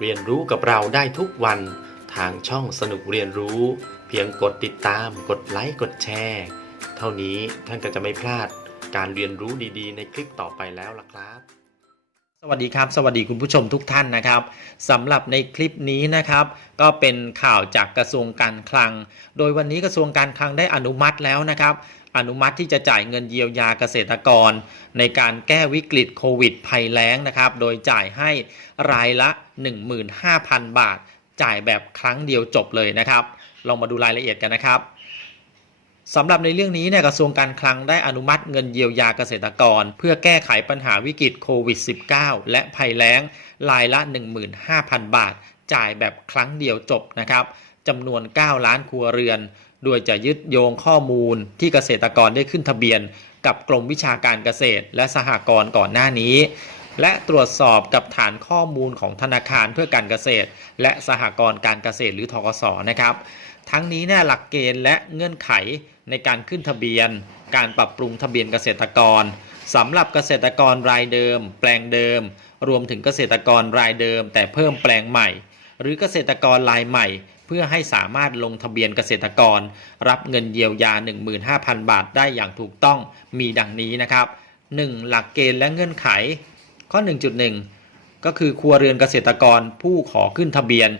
เรียนรู้กับเราได้ทุกวันทางช่องสนุกเรียนรู้ เพียงกดติดตาม กดไลค์กดแชร์เท่านี้ท่านก็จะไม่พลาดการเรียนรู้ดีๆ ในคลิปต่อไปแล้วล่ะครับ สวัสดีครับ สวัสดีคุณผู้ชมทุกท่านนะครับสำหรับในคลิปนี้นะครับ ก็เป็นข่าวจากกระทรวงการคลัง โดยวันนี้กระทรวงการคลังได้อนุมัติแล้วนะครับ อนุมัติที่จะจ่ายเงินเยียวยาเกษตรกร ในการแก้วิกฤตโควิดภัยแล้งนะครับ โดยจ่ายให้รายละ 15,000 บาท จ่ายแบบครั้งเดียวจบเลยนะครับ ลองมาดูรายละเอียดกันนะครับสำหรับในเรื่องนี้เนี่ยกระทรวงการคลังได้อนุมัติเงินเยียวยาเกษตรกร เพื่อแก้ไขปัญหาวิกฤตโควิด -19 และภัยแล้งรายละ 15,000 บาท จ่ายแบบครั้งเดียวจบนะครับจำนวน 9 ล้านครัวเรือน โดยจะยึดโยงข้อมูลที่เกษตรกรได้ขึ้นทะเบียน กับกรมวิชาการเกษตร และสหกรณ์ก่อนหน้านี้ และตรวจสอบกับฐานข้อมูลของธนาคารเพื่อการเกษตร และสหกรณ์การเกษตรหรือทกสนะครับทั้งนี้เนี่ยหลักเกณฑ์และเงื่อนไขในการขึ้นทะเบียน การปรับปรุงทะเบียนเกษตรกรสำหรับเกษตรกรรายเดิม แปลงเดิม รวมถึงเกษตรกรรายเดิม แต่เพิ่มแปลงใหม่ หรือเกษตรกรรายใหม่ เพื่อให้สามารถลงทะเบียนเกษตรกร รับเงินเยียวยา 15,000 บาทได้อย่างถูกต้องมีดังนี้นะครับ 1. หลักเกณฑ์และเงื่อนไข ข้อ 1.1 ก็คือครัวเรือนเกษตรกรผู้ขอขึ้นทะเบียน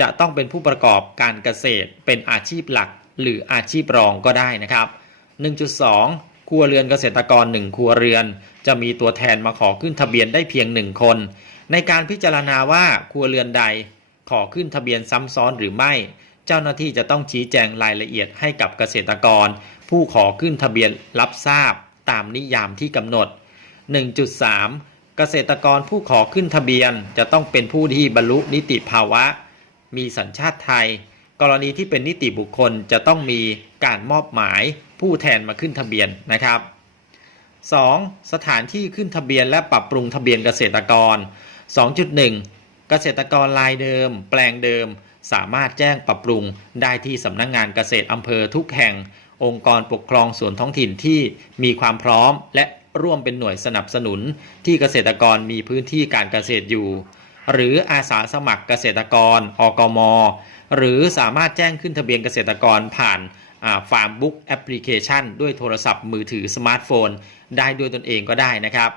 จะต้องเป็นผู้ประกอบการเกษตรเป็นอาชีพหลัก หรืออาชีพรองก็ได้นะครับ 1.2 ครัวเรือนเกษตรกร 1 ครัวเรือน จะมีตัวแทนมาขอขึ้นทะเบียนได้เพียง 1 คน ในการพิจารณาว่าครัวเรือนใด ขอขึ้นทะเบียนซ้ำซ้อนหรือไม่ เจ้าหน้าที่จะต้องชี้แจงรายละเอียดให้กับเกษตรกร ผู้ขอขึ้นทะเบียนรับทราบตามนิยามที่กำหนด 1.3 เกษตรกรผู้ขอขึ้นทะเบียนจะต้องเป็นผู้ที่บรรลุนิติภาวะ มีสัญชาติไทย กรณีที่เป็นนิติบุคคลจะต้องมีการมอบหมายผู้แทนมาขึ้นทะเบียนนะครับ 2. สถานที่ขึ้นทะเบียนและปรับปรุงทะเบียนเกษตรกร 2.1 เกษตรกรรายเดิม แปลงเดิม สามารถแจ้งปรับปรุงได้ที่สำนักงงานเกษตรอำเภอทุกแห่ง องค์กรปกครองส่วนท้องถิ่นที่มีความพร้อม และร่วมเป็นหน่วยสนับสนุน ที่เกษตรกรมีพื้นที่การเกษตรอยู่ หรืออาสาสมัครเกษตรกรอกม หรือสามารถแจ้งขึ้นทะเบียนเกษตรกรผ่านฟาร์มบุ๊กแอปพลิเคชันด้วยโทรศัพท์มือถือสมาร์ทโฟน ได้ด้วยตนเองก็ได้นะครับ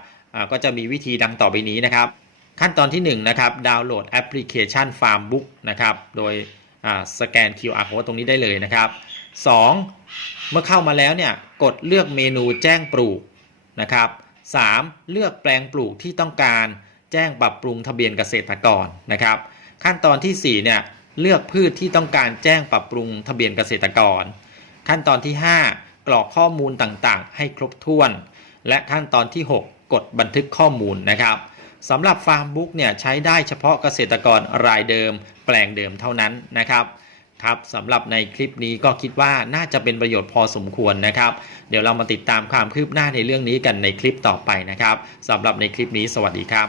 ก็จะมีวิธีดังต่อไปนี้นะครับ ขั้นตอนที่1นะครับดาวน์โหลดแอปพลิเคชัน Farmbook นะครับโดยสแกน QR code ตรงนี้ได้เลยนะครับ 2. เมื่อเข้ามาแล้วเนี่ยกดเลือกเมนูแจ้งปลูกนะครับ 3. เลือกแปลงปลูกที่ต้องการแจ้งปรับปรุงทะเบียนเกษตรกรนะครับ ขั้นตอนที่4เนี่ยเลือกพืชที่ต้องการแจ้งปรับปรุงทะเบียนเกษตรกร ขั้นตอนที่ 5 กรอกข้อมูลต่างๆ ให้ครบถ้วน และขั้นตอนที่ 6 กดบันทึกข้อมูลนะครับ สำหรับฟาร์มบุ๊กเนี่ยใช้ได้เฉพาะเกษตรกรรายเดิม แปลงเดิมเท่านั้นนะครับครับสำหรับในคลิปนี้ก็คิดว่าน่าจะเป็นประโยชน์พอสมควรนะครับ เดี๋ยวเรามาติดตามความคืบหน้าในเรื่องนี้กันในคลิปต่อไปนะครับสำหรับในคลิปนี้สวัสดีครับ